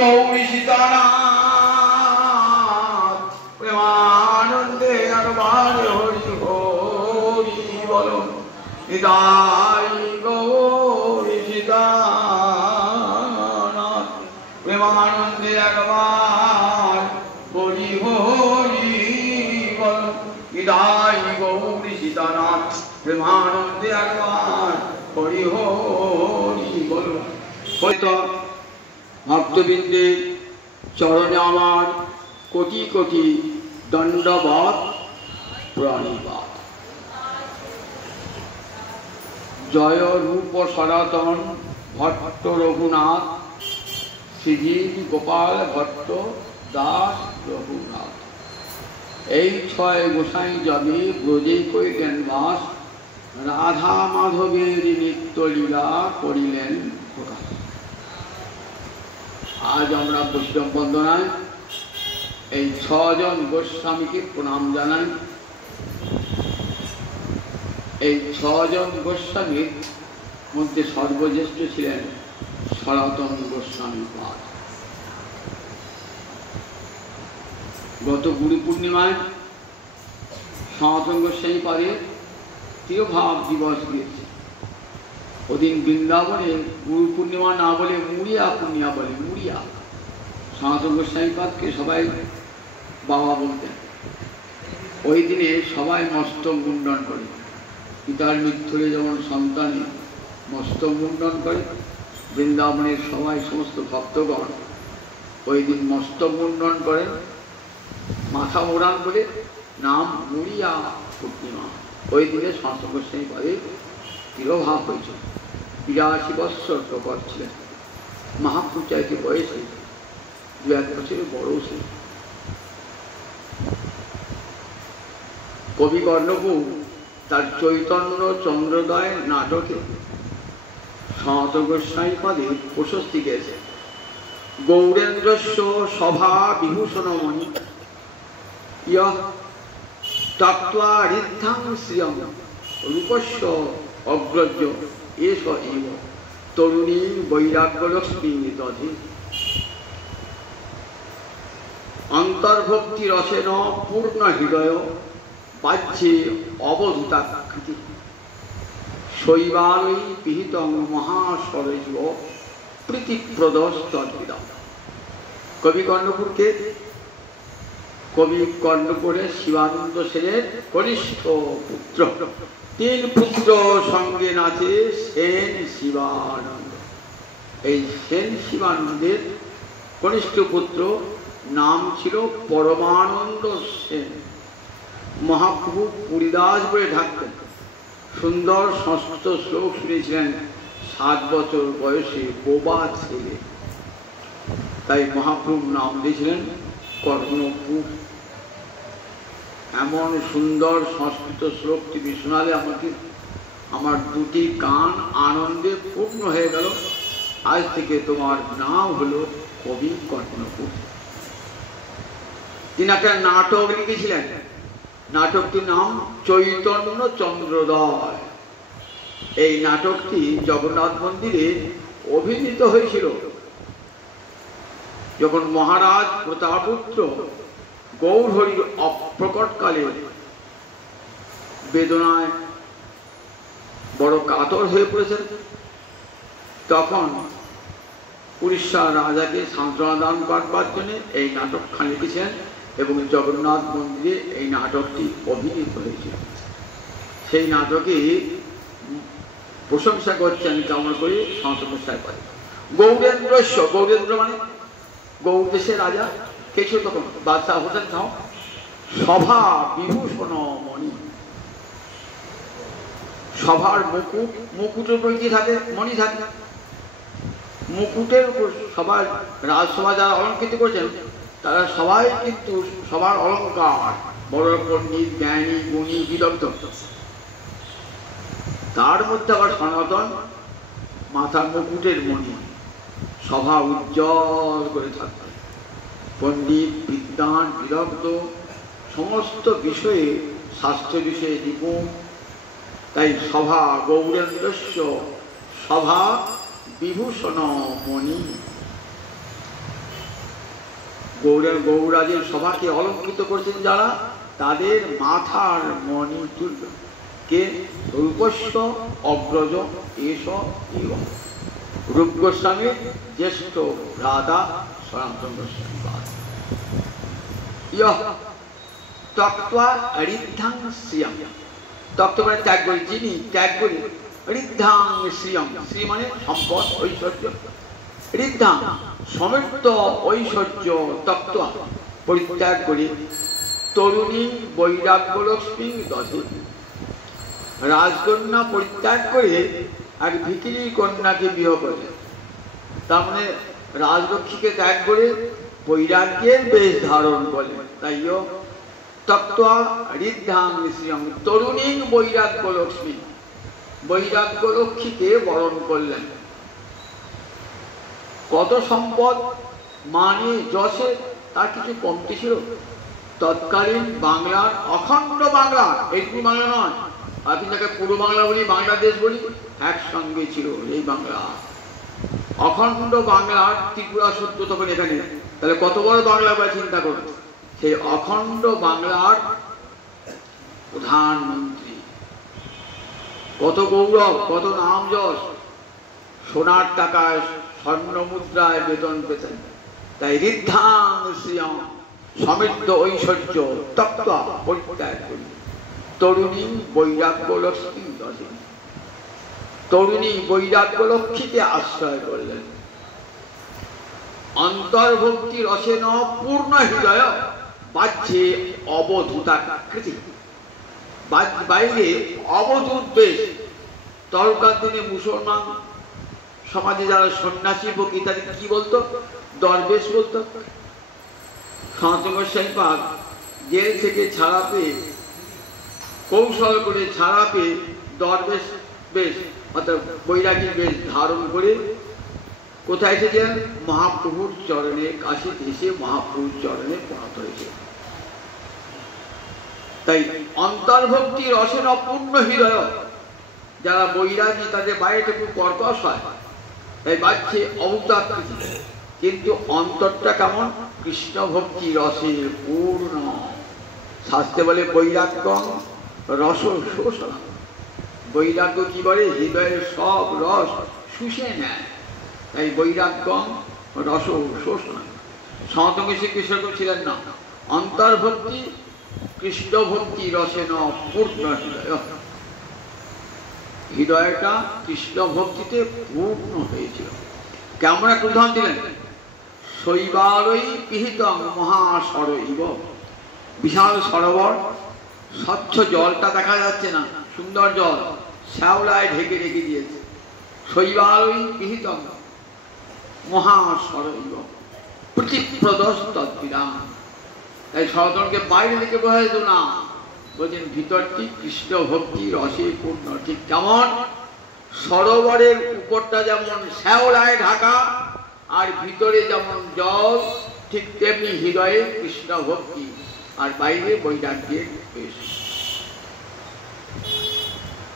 গৌরী সীতানাথ প্রেমানন্দে একবার হরি হরি বলো নিতাই গৌরী সীতানাথ প্রেমানন্দে একবার হরি হরি বলো নিতাই গৌরী সীতানাথ প্রেমানন্দে একবার হরি হরি বলো। ভক্তবৃন্দের চরণে আমার কোটি কোটি দণ্ডবৎ প্রণিপাত। জয় রূপ সনাতন ভট্ট রঘুনাথ শ্রীজীব গোপাল ভট্ট দাস রঘুনাথ। এই ছয় গোসাই যবে ব্রজে করিলেন বাস, রাধা মাধবের নিত্য লীলা করিলেন প্রকাশ। আজ আমরা বৈষ্ণব বন্দনায় এই ছজন গোস্বামীকে প্রণাম জানাই। এই ছজন গোস্বামীর মধ্যে সর্বজ্যেষ্ঠ ছিলেন সনাতন গোস্বামী পাদ। গত গুরু পূর্ণিমায় সনাতন গোস্বামী পাদের তিরোভাব দিবস দিয়েছে। ওদিন বৃন্দাবনে গুরু পূর্ণিমা না বলে মুড়িয়া পূর্ণিমা বলে, মুড়িয়া। সনাতন গোস্বামী পাদকে সবাই বাবা বলতেন। ওই দিনে সবাই মস্তক মুন্ডন করে, পিতার মৃত্যুরে যেমন সন্তানে মস্তক মুন্ডন করে, বৃন্দাবনের সবাই সমস্ত ভক্তগণ ওই দিন মস্তক মুন্ডন করেন। মাথা মোড়ান বলে নাম মুড়িয়া পূর্ণিমা। ওই দিনে সনাতন গোস্বামী পাদের তিরোভাব হয়েছিল। 82 বৎসর প্রকট ছিলেন। মহাপ্রভু চাইতে বয়সে 2-1 বছরের বড় ছিল। কবি কর্ণপুর তার চৈতন্য চন্দ্রোদয় নাটকে সনাতন গোস্বামী পাদের প্রশস্তি গেছে। গৌরেন্দ্রস্য সভা বিভূষণমণি ইয়ঃ তক্ত্বা ঋদ্ধাং শ্রিয়ং রূপস্য অগ্রজ এষ এব তরুণী বৈরাগ্যলক্ষ্মী দধি। অন্তর্ভক্তি রসেন পূর্ণ হৃদয় বাহ্যে অবধূতাকৃতি শৈবালই পিহিতং মহাসরৈব প্রীতিপ্রদস্তদ্বিদম। কবি কর্ণপুরকে কবি কর্ণপুরের শিবানন্দ সেনের কনিষ্ঠ পুত্র। 3 পুত্র সঙ্গে নাচে সেন শিবানন্দ। এই সেন শিবানন্দের কনিষ্ঠ পুত্র নাম ছিল পরমানন্দ সেন। মহাপ্রভু পুরীদাস বলে ডাকতেন। সুন্দর সংস্কৃত শ্লোক শুনেছিলেন 7 বছর বয়সে বোবা ছেলে, তাই মহাপ্রভু নাম দিয়েছিলেন কর্ণপুর। এমন সুন্দর সংস্কৃত শ্লোক তুমি শোনালে আমার 2টি কান আনন্দে পূর্ণ হয়ে গেল। আজ থেকে তোমার নাম হলো কবি কর্ণপুর। তিনি একটা নাটক লিখেছিলেন। নাটকটির নাম চৈতন্য চন্দ্রোদয়। এই নাটকটি জগন্নাথ মন্দিরে অভিনীত হয়েছিল যখন মহারাজ প্রতাপপুত্র গৌরহরির অপ্রকটকালে বেদনায় বড় কাতর হয়ে পড়েছেন। তখন উড়িষ্যার রাজাকে সান্ত্বনা দান করবার জন্য এই নাটকখানি লিখেছেন এবং জগন্নাথ মন্দিরে এই নাটকটি অভিনীত হয়েছিল। সেই নাটকে প্রশংসা করছেন কেমন করে সনাতন গোস্বামী পাদ। গৌরেন্দ্রস্য, গৌরেন্দ্র মানে গৌর দেশের রাজা। কে ছিল তখন? বাদশাহ হোসেন খাঁ। সভা বিভূষণ মণি, সভার মুকুট, মুকুটের উপর কি থাকে? মণি থাকে। মুকুটের উপর সবার রাজসভা যারা অলঙ্কৃত করেছেন তারা সবাই কিন্তু সবার অলঙ্কার, বড় পণ্ডিত, জ্ঞানী, গুণী, বিদগ্ধ। তার মধ্যে আবার সনাতন মাথার মুকুটের মণি, সভা উজ্জ্বল করে থাকবে। পণ্ডিত, বিদ্বান, বিদগ্ধ, সমস্ত বিষয়ে, শাস্ত্র বিষয়ে নিপুণ। তাই সভা গৌরেন্দ্রস্য সভা বিভূষণ মণি। গৌরাজের সভাকে অলঙ্কৃত করেছেন যারা, তাদের মাথার মণি তুল্য কে রূপস্য অগ্রজ এস ইহ। রূপ গোস্বামীর জ্যেষ্ঠ ভ্রাতা সনাতন গোস্বামী পাদ। ইহ তক্ত্বা ঋদ্ধাং শ্রিয়ম, তক্ত মানে ত্যাগ করি, যিনি ত্যাগ করি, ঋদ্ধাং শ্রিয়ম, শ্রী মানে সম্পদ ঐশ্বর্য, ঋদ্ধাং সমৃদ্ধ ঐশ্বর্য তক্ত পরিত্যাগ করি, তরুণী বৈরাগ্যলক্ষ্মী দধে, রাজকন্যা পরিত্যাগ করে এক ভিখিরি কন্যাকে বিবাহ করে। তার মানে রাজলক্ষ্মীকে ত্যাগ করে বৈরাগ্যের বেশ ধারণ করে। তাইও তক্ত্বা ঋদ্ধাং শ্রিয়ম, তরুণী বৈরাগ্য লক্ষ্মী, বৈরাগ্য লক্ষ্মীকে বরণ করলেন। কত সম্পদ, মানে যশে তার কিছু কমতি ছিল। তৎকালীন বাংলার, অখণ্ড বাংলা, এইটুকু বাংলা নয়, আপনি যাকে পূর্ব বাংলা বলি, বাংলাদেশ বলি, একসঙ্গে ছিল এই বাংলা। অখণ্ড বাংলার ত্রিপুরা সত্য তখন এখানে, তাহলে কত বড় বাংলা বলে চিন্তা করুন। সেই অখণ্ড বাংলার প্রধানমন্ত্রী, কত গৌরব, কত নাম যশ, সোনার টাকায় স্বর্ণ মুদ্রায় বেতন পেতেন। তাই ঋদ্ধাং শ্রিয়ম, সমৃদ্ধ ঐশ্বর্য তক্ত্বা পরিত্যাগ করি, তরুণী বৈরাগ্য লক্ষ্মী দধে, তরুণী বৈরাগ্য লক্ষ্মীকে আশ্রয় করলেন। অন্তর্ভক্তি রসেন পূর্ণ হৃদয় বাহ্যে অবধূতাকৃতি, বাইরে অবধূত বেশ। তখনকার দিনে মুসলমান সমাজে যারা সন্ন্যাসী ভোগী তাদের কি বলতো? দরবেশ বলতো। সনাতন গোস্বামী পাদ জেল থেকে ছাড়া পেয়ে, কৌশল করে ছাড়া পেয়ে দরবেশ বেশ অর্থাৎ বৈরাগীর বেশ ধারণ করে কোথায় এসেছেন? মহাপ্রভুর চরণে কাছে এসে মহাপ্রভুর চরণে প্রণত হয়েছে। তাই অন্তর্ভক্তি রসেন অপূর্ণ হৃদয়, যারা বৈরাগী তাদের বাইরেটা খুব কর্কশ হয়, তাই বাচ্চে অবতাকৃতি, কিন্তু অন্তরটা কেমন? কৃষ্ণ ভক্তি রসে পূর্ণ। শাস্ত্রে বলে বৈরাগ্য রস শোষণ, বৈরাগ্য কি বলে? হৃদয়ের সব রস শুষে নেয়। তাই বৈরাগ্য রস শোষণ। সনাতন কৃষ্ণ ছিলেন না, অন্তর্ভক্তি কৃষ্ণ ভক্তি রসেন পূর্ণ হৃদয়, হৃদয়টা কৃষ্ণ ভক্তিতে পূর্ণ হয়েছিল। কেমন একটা উদাহরণ দিলেন? শৈবালই পিহিতং মহাসরৈব, বিশাল সরোবর, স্বচ্ছ জলটা দেখা যাচ্ছে না, সুন্দর জল শ্যাওলায় ঢেকে রেখে দিয়েছে। শৈবালই পিহিতং মহাসরৈব প্রতিপ্রদস্তদ্বিরাম। তাই সনাতনকে বাইরে থেকে বোঝা যেত না, বলছেন ভিতরটি কৃষ্ণ ভক্তি রসে পূর্ণ। ঠিক কেমন? সরোবরের উপরটা যেমন শ্যাওলায় ঢাকা আর ভিতরে যেমন জল, ঠিক তেমনি হৃদয়ে কৃষ্ণ ভক্তি আর বাইরে বৈরাগ্যের বেশ।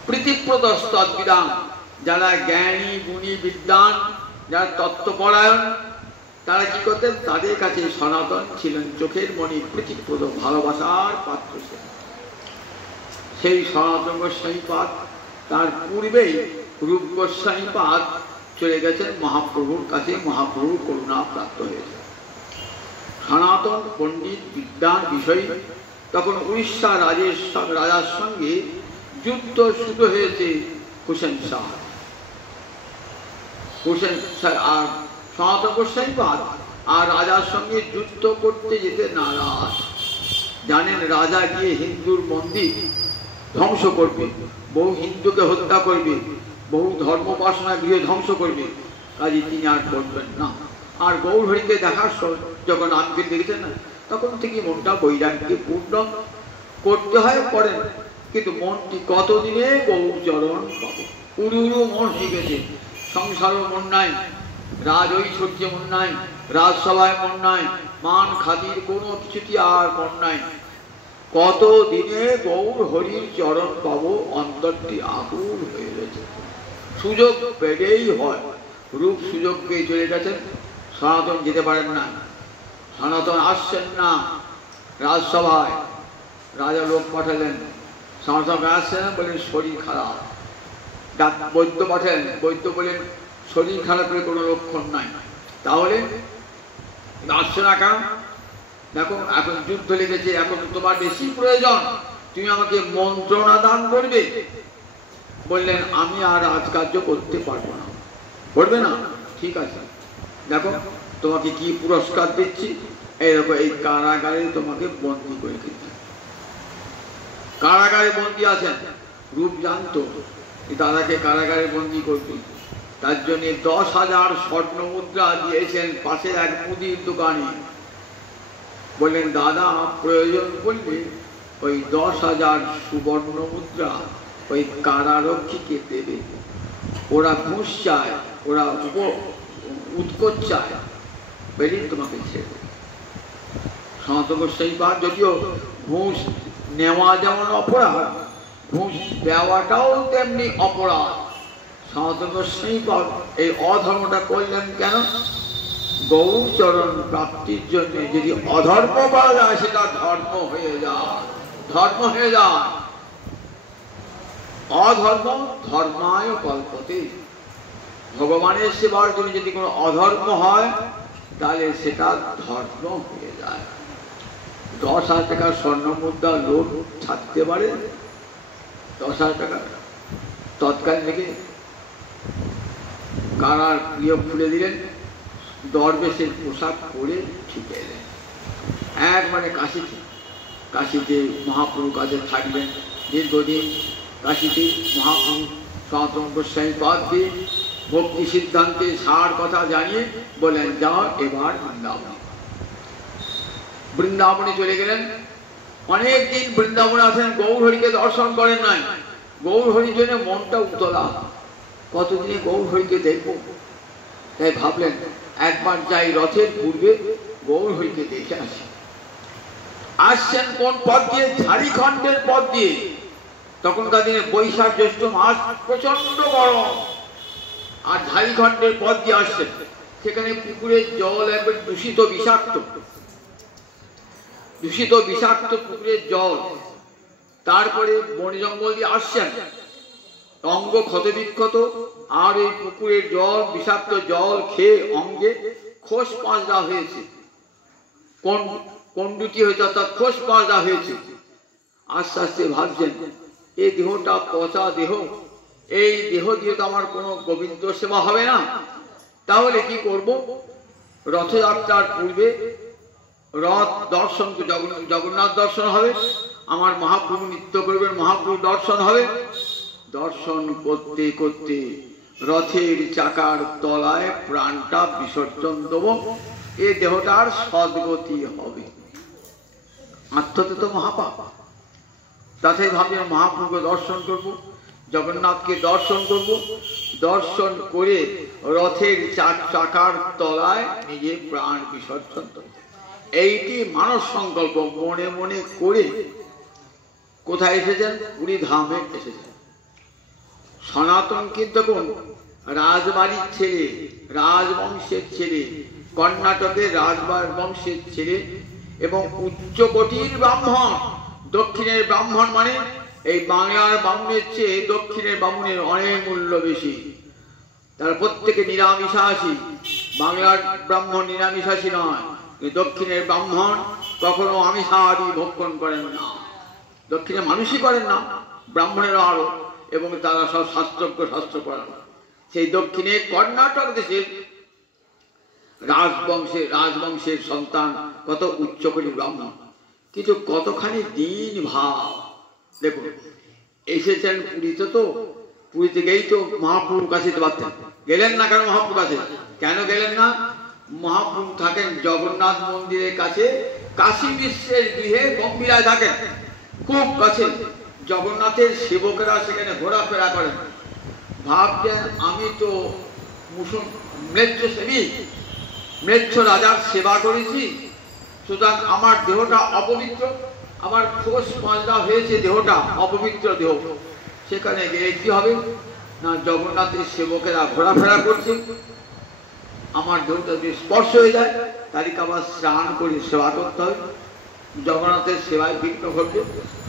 প্রীতিপ্রদস্তদ্বিরাম, যারা জ্ঞানী গুণী বিদ্বান, যারা তত্ত্বপরায়ণ, তারা কি করতেন? তাদের কাছে সনাতন ছিলেন চোখের মণি, প্রীতিপ্রদ, ভালোবাসার পাত্র ছিলেন। সেই সনাতন গোস্বামী পাদ, তার পূর্বেই রূপ গোস্বামী পাদ চলে গেছেন মহাপ্রভুর কাছে, মহাপ্রভুর করুণা প্রাপ্ত হয়েছে। সনাতন পণ্ডিত বিদ্যান বিষয় তখন উড়িষ্যা রাজার সঙ্গে যুদ্ধ শুরু হয়েছে হুসেন শাহ। হুসেন শাহ আর সনাতন গোস্বামী পাদ আর রাজার সঙ্গে যুদ্ধ করতে যেতে নারাজ। জানেন রাজা গিয়ে হিন্দুর মন্দির ধ্বংস করবে, বহু হিন্দুকে হত্যা করবে, বহু ধর্মোপাসনা গৃহ ধ্বংস করবে, কাজে তিনি আর করবেন না। আর গৌরহরিকে দেখার যখন আমাকে দেখেছেন না, তখন থেকে মনটা বৈরাগ্যে পূর্ণ করতে হয়, করেন, কিন্তু মনটি কতদিনে গৌরচরণ পাবো। উড়ু উড়ু মন শিখেছে, সংসারও মন নাই, রাজ ঐশ্বর্য মন নাই, রাজসভায় মন নাই, মান খাতির কোনো কিছুটি আর মন নাই। কত দিনে গৌর হরির চরণ পাবো, অন্তরটি আকুল হয়ে গেছে। সুযোগ পেলেই হয়, রূপ সুযোগ পেয়ে চলে গেছেন, সনাতন যেতে পারেন না। সনাতন আসছেন না রাজসভায়, রাজা লোক পাঠালেন, সনাতন আসছেন না, বললেন শরীর খারাপ। বৈদ্য পাঠালেন, বৈদ্য বললেন শরীর খারাপের কোনো লক্ষণ নাই। তাহলে আসছে না কেন? দেখো এখন যুদ্ধ লেগেছে, এখন তোমার বেশি প্রয়োজন, তুমি আমাকে মন্ত্রণা দান করবে। বললেন আমি আর রাজকার্য করতে পারবো না। করবে না? ঠিক আছে, দেখো তোমাকে কি পুরস্কার দিচ্ছি, এইরকম এই কারাগারে তোমাকে বন্দী করে দিচ্ছি। কারাগারে বন্দী আছেন, রূপ জানতো দাদাকে কারাগারে বন্দী করবে, তার জন্য 10,000 স্বর্ণ মুদ্রা দিয়েছেন পাশের এক মুদির দোকানে। বললেন দাদা প্রয়োজন পড়লে ওই 10,000 সুবর্ণ মুদ্রা ওই কারারক্ষীকে দেবে, ওরা ঘুষ চায়, ওরা উৎকোচ চায়, বেরিয়ে তোমাকে ছেড়ে দেবে। সনাতন গোস্বামী পাদ যদিও ঘুষ নেওয়া যেমন অপরাধ, ঘুষ দেওয়াটাও তেমনি অপরাধ। সনাতন গোস্বামী পাদ এই অধর্মটা করলেন কেন? গৌরচরণ প্রাপ্তির জন্য যদি অধর্ম করা যায় সেটা ধর্ম হয়ে যায়, ধর্ম হয়ে যায়। অধর্ম ধর্মায় কল্পতে, ভগবানের সেবার জন্য যদি কোনো অধর্ম হয় তাহলে সেটা ধর্ম হয়ে যায়। 10,000 টাকার স্বর্ণ মুদ্রা লোক ছাড়তে পারে? 10,000 টাকা তৎকাল থেকে কারার প্রিয় খুলে দিলেন, দরবেশের পোশাক পরে ছুটে এলেন একবারে কাশীতে মহাপ্রভু কাছে থাকবেন দীর্ঘদিন। কাশীতে মহাপ্রভু সনাতন গোস্বামী পাদকে ভক্তি সিদ্ধান্তে সার কথা জানিয়ে বলেন যাও এবার বৃন্দাবনে চলে গেলেন। অনেকদিন বৃন্দাবনে আছেন, গৌরহরিকে দর্শন করেন নাই। গৌরহরির জন্য মনটা উতলা, কতদিনে গৌরহরিকে দেখব, তাই ভাবলেন একবার যাই রথের পূর্বে গৌরহরিকে দেখে আসি। আসছেন কোন পথ দিয়ে? ঝাড়িখণ্ডের পথ দিয়ে। তখনকার দিনে বৈশাখ জ্যৈষ্ঠ মাস, প্রচন্ড গরম, আর ঝাড়িখণ্ডের পথ দিয়ে আসছেন। সেখানে পুকুরের জল একবার দূষিত বিষাক্ত পুকুরের জল। তারপরে বন জঙ্গল দিয়ে আসছেন, অঙ্গ ক্ষত বিক্ষত, আর এই পুকুরের জল বিষাক্ত জল খেয়ে অঙ্গে খোস পাঁজরা হয়েছে, কন্ডুতি হয়েছে, অর্থাৎ খোস পাঁজরা হয়েছে। আস্তে আস্তে ভাবছেন এই দেহটা পচা দেহ, এই দেহ দিয়ে তো আমার কোনো গোবিন্দ সেবা হবে না, তাহলে কি করব? রথযাত্রার পূর্বে রথ দর্শন, জগন্নাথ দর্শন হবে, আমার মহাপ্রভু নৃত্য করবেন, মহাপ্রভু দর্শন হবে। দর্শন করতে করতে রথের চাকার তলায় প্রাণটা বিসর্জন দেব, এ দেহটার সদ্গতি হবে। আত্মতে তো মহাপাপ। তাতে ভাবলেন মহাপ্রভুকে দর্শন করব, জগন্নাথকে দর্শন করব, দর্শন করে রথের চাকার তলায় নিজে প্রাণ বিসর্জন দেব। এইটি মানস সংকল্প মনে মনে করে কোথায় এসেছেন? পুরী ধামে এসেছেন। সনাতন কিন্তু রাজবাড়ির ছেলে, রাজবংশের ছেলে, কর্ণাটকের রাজবংশের ছেলে এবং উচ্চকোটির ব্রাহ্মণ। দক্ষিণের ব্রাহ্মণ মানে এই বাংলার ব্রাহ্মণের চেয়ে দক্ষিণের ব্রাহ্মণের অনেক মূল্য বেশি। তারা প্রত্যেকে নিরামিষাশী। বাংলার ব্রাহ্মণ নিরামিষাশী নয়, দক্ষিণের ব্রাহ্মণ কখনো আমিষাদি ভক্ষণ করেন না। দক্ষিণে মানুষই করেন না, ব্রাহ্মণেরও আরো, এবং তারা সব শাস্ত্রজ্ঞ, শাস্ত্র পড়ান। সেই দক্ষিণে কর্ণাটক দেশের রাজবংশের সন্তান কত উচ্চকোটি ব্রাহ্মণ, কিন্তু কতখানি দিন ভাব। দেখুন এসেছেন পুরীতে, তো পুরীতে গেই তো মহাপ্রভুর কাছে যেতে পারতেন, গেলেন না কেন? মহাপ্রভুর কাছে কেন গেলেন না? মহাপ্রভু থাকেন জগন্নাথ মন্দিরের কাছে, কাশী বিশ্বের গৃহে গম্ভীরায় থাকেন, খুব কাছে। জগন্নাথের সেবকেরা সেখানে ঘোরাফেরা করেন। ভাবছেন আমি তো ম্লেচ্ছ সেবী, ম্লেচ্ছ রাজার সেবা করেছি, সুতরাং আমার দেহটা অপবিত্র, আমার খোস পাঁজরা হয়েছে, দেহটা অপবিত্র দেহ। সেখানে গেলে কি হবে না, জগন্নাথের সেবকেরা ঘোরাফেরা করছে, আমার দেহটা যদি স্পর্শ হয়ে যায় তাদেরকে আবার স্নান করে সেবা করতে হবে। জগন্নাথের সেবায় বিঘ্ন ঘটবে,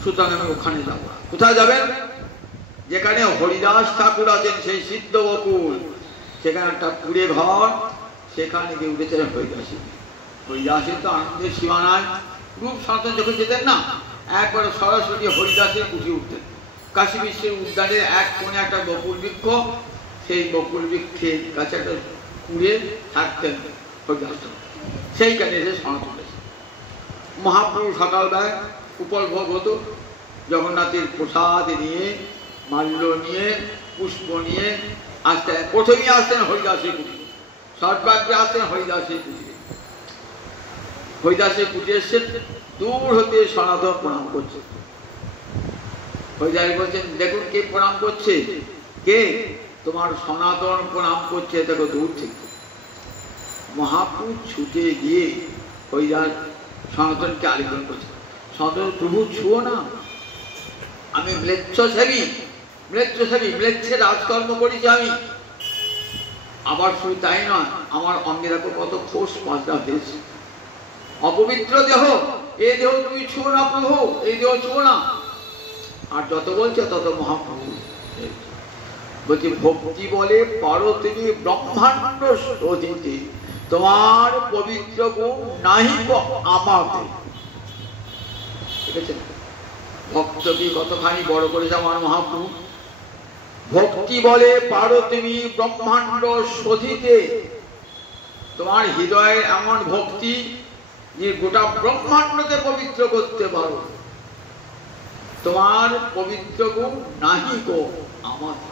সুতরাং আমি ওখানে যাব না। কোথায় যাবেন? যেখানে হরিদাস ঠাকুর আছেন, সেই সিদ্ধ বকুল, সেখানে একটা কুড়ে ঘর, সেখানে গিয়ে উঠেছে হরিদাসী। হরিদাসের তো আনন্দের সীমা নাই। রূপ সনাতন যখন যেতেন না, একবার সরাসরি হরিদাসে উঠে উঠতেন। কাশী বিশ্বের উদ্যানের এক কোণে একটা বকুল বৃক্ষ, সেই বকুল বৃক্ষের কাছে একটা কুড়ে থাকতেন হরিদাস, সেইখানে এসে সনাতন। মহাপ্রভু সকালবেলায় উপলভোগ হতো, জগন্নাথের প্রসাদ নিয়ে, মাল্য নিয়ে, পুষ্প নিয়ে আসতেন। প্রথমেই আসতেন হরিদাসের কুটিরে, সর্বাগ্রে আসতেন হরিদাসের কুটিরে। হরিদাসের কুটিরে এসে দূর হতে সনাতন প্রণাম করছে। হরিদাস বলছেন, দেখুন কে প্রণাম করছে? কে? তোমার সনাতন প্রণাম করছে, দেখো দূর থেকে। মহাপ্রভু ছুটে গিয়ে হরিদাস সনাতনকে আলিঙ্গন করছে। সনাতন, প্রভু ছুঁয়ো না, আমি ম্লেচ্ছাসেবী, ম্লেচ্ছের রাজকর্ম করেছি আমি। আবার শুধু তাই নয়, আমার অঙ্গে দেখো কত খোস পাঁচটা হয়েছে, অপবিত্র দেহ, এই দেহ তুমি ছুঁয়ো না প্রভু, এই দেহ ছুঁয়ো না। আর যত বলছে তত মহাপ্রভু বলছে, ভক্তি বলে পারো তুমি ব্রহ্মাণ্ড অধীতে, তোমার পবিত্র গুণ নাহি আমাতে। ঠিক আছে, ভক্তকে কতখানি বড় করেছে আমার মহাপ্রভু। ভক্তি বলে পারো তুমি ব্রহ্মাণ্ড শোধিতে, তোমার হৃদয়ের এমন ভক্তি যে গোটা ব্রহ্মাণ্ডকে পবিত্র করতে পারো। তোমার পবিত্র গুণ নাহি গো আমাতে,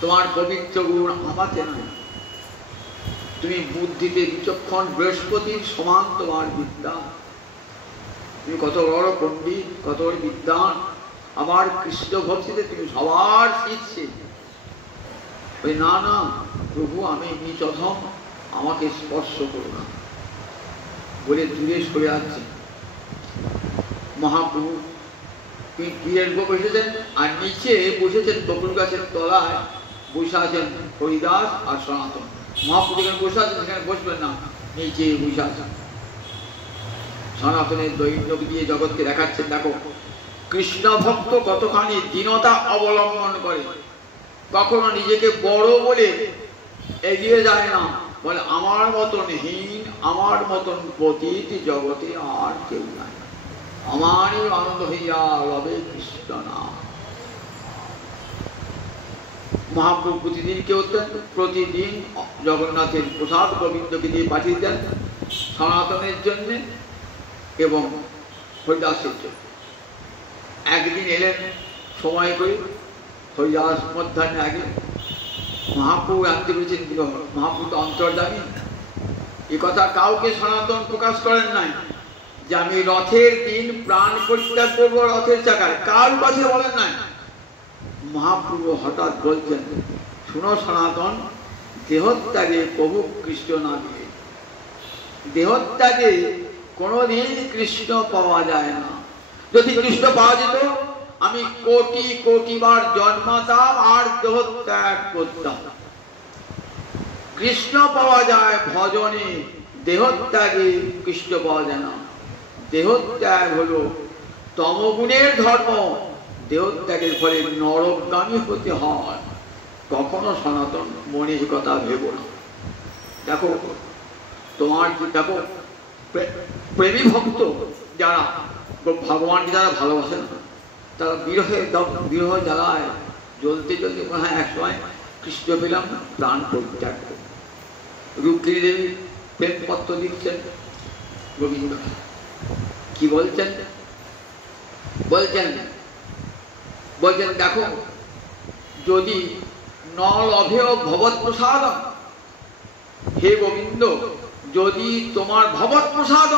তোমার পবিত্র গুণ আমাতে নাই। তুমি বুদ্ধিতে বিচক্ষণ বৃহস্পতির সমান তোমার বিদ্যা, তুমি কত বড় পণ্ডিত, কত বড় বিদ্বান, আমার কৃষ্ণ ভক্তিতে তুমি সবার শীর্ষে। না না প্রভু, আমি নিচধম, আমাকে স্পর্শ করো না বলে দূরে সরে যাচ্ছে। মহাপ্রভু পীরের উপর বসেছেন, আর নিচে বসেছেন বকুল গাছের তলায় বসে আছেন হরিদাস আর সনাতন। মহাপ্রভু যেখানে বসে আছেন সেখানে বসবেন না, নিচে বসে আছেন। সনাতনের দৈন্যকে দিয়ে জগৎকে দেখাচ্ছেন, দেখো কৃষ্ণ ভক্ত কতখানি দীনতা অবলম্বন করে, কখনো নিজেকে বড় বলে এগিয়ে যায় না, বলে আমার মতন হীন, আমার মতন পতিত জগতে আর কেউ নাই, আমারই আনন্দ হইয়া রবে কৃষ্ণ নাম। মহাপ্রভু প্রতিদিন কি হতেন? প্রতিদিন জগন্নাথের প্রসাদ গোবিন্দকে দিয়ে পাঠিয়ে দেন সনাতনের জন্য এবং হরিদাসের জন্য। একদিন এলেন সময় করে, হরিদাস মধ্যাহ্নে আগে মহাপ্রভু আনতে পেরেছেন। মহাপ্রভু তো অন্তর্যামী, এ কথা কাউকে সনাতন প্রকাশ করেন নাই যে আমি রথের দিন প্রাণ পরিত্যাগ করবো রথের চাকায়, কার কাছে বলেন নাই। মহাপ্রভু হঠাৎ বলছেন, শুনো সনাতন, দেহত্যাগে প্রভু কৃষ্ণ না দিয়ে, দেহত্যাগে কোনোদিন কৃষ্ণ পাওয়া যায় না। যদি কৃষ্ণ পাওয়া যেত আমি কোটি কোটি বার জন্মাতাম আর দেহত্যাগ করতাম। কৃষ্ণ পাওয়া যায় ভজনে, দেহত্যাগে কৃষ্ণ পাওয়া যায় না। দেহত্যাগ হলো তমগুণের ধর্ম, দেহত্যাগের ফলে নরকগামী হতে হয়। কখনো সনাতন মনে কথা ভেবো না। দেখো তোমার কি, দেখো প্রেমী ভক্ত যারা ভগবানকে যারা ভালোবাসেন, তারা বিরহ জ্বালায় জ্বলতে জ্বলতে হ্যাঁ এক সময় কৃষ্ণ পেলাম, প্রাণ পরিত্যাগ করব। রুক্মিণী দেবী প্রেমপত্র লিখছেন গোবিন্দ, কি বলছেন? বলছেন দেখো যদি ন লভেয় ভবৎ প্রসাদ, হে গোবিন্দ, যদি তোমার ভবৎ প্রসাদ,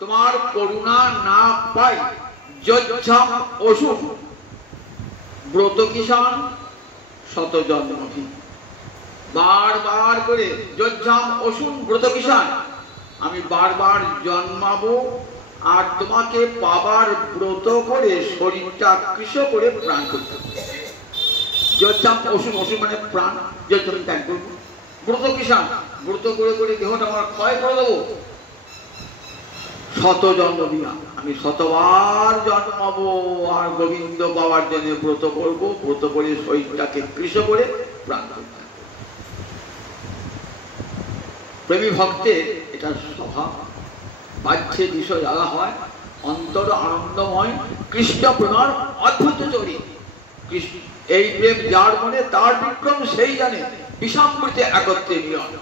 তোমার করুণা না পাই, যজ্ঝাম অসুখ ব্রত কিষাণ শত জন্মভি, বারবার করে যজ্ঝাম অসুখ ব্রত কিষাণ, আমি বারবার জন্মাবো আর তোমাকে পাবার ব্রত করে শরীরটা কৃষ করে প্রাণ করতে হবে। যজ্ঝাম অসুখ, অসুখ মানে প্রাণ, যজ্ঞ ত্যাগ করবো, ব্রত কিষাণ ব্রত করে করে দেহটা আমার ক্ষয় করে দেবো, শত জন্ম বিনা আমি শতবার জন্মাবো আর গোবিন্দ পাওয়ার জন্য ব্রত করবো, ব্রত করে শরীরটাকে কৃষ করে প্রাণ করতে। প্রেমী ভক্তের এটা স্বভাব। বাহ্যে দিশ জ্বালা হয়, অন্তর আনন্দময়, কৃষ্ণ প্রেমার অদ্ভুত চরিত। এই প্রেম যার মনে তার বিক্রম সেই জানে, বিষামৃতে একত্রে মিলন।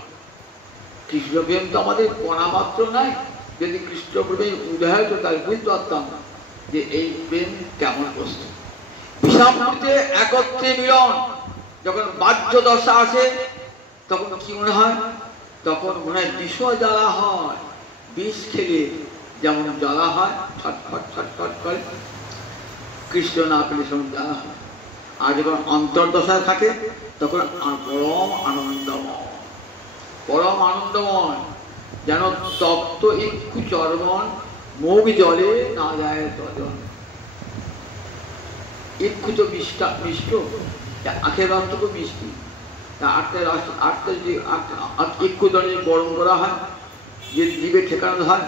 কৃষ্ণ প্রেম তো আমাদের কণা মাত্র নাই। যদি কৃষ্ণ প্রেমের উদয় হতো তাহলে বুঝতে পারতাম যে এই প্রেম কেমন বস্তু। বিষামৃতে একত্রে মিলন। যখন বাহ্য দশা আসে তখন কি মনে হয়? তখন মনে হয় বিষ জ্বালা হয়। বিষ খেলে যেমন জ্বালা হয়, ছটফট ছটফট করে, কৃষ্ণ না পেলে সেমন জ্বালা হয়। আর যখন অন্তর্দশায় থাকে তখন পরম আনন্দময়, পরম আনন্দময়, যেন তপ্ত ইক্ষু চর্বণ মুখ জলে না যায় তজন। ইক্ষু তো মিষ্ট, আখের রসটুকু মিষ্টি, তা আটটা যদি ইক্ষু জলে গরম করা হয়, যে জিভে ঠেকানো হয়,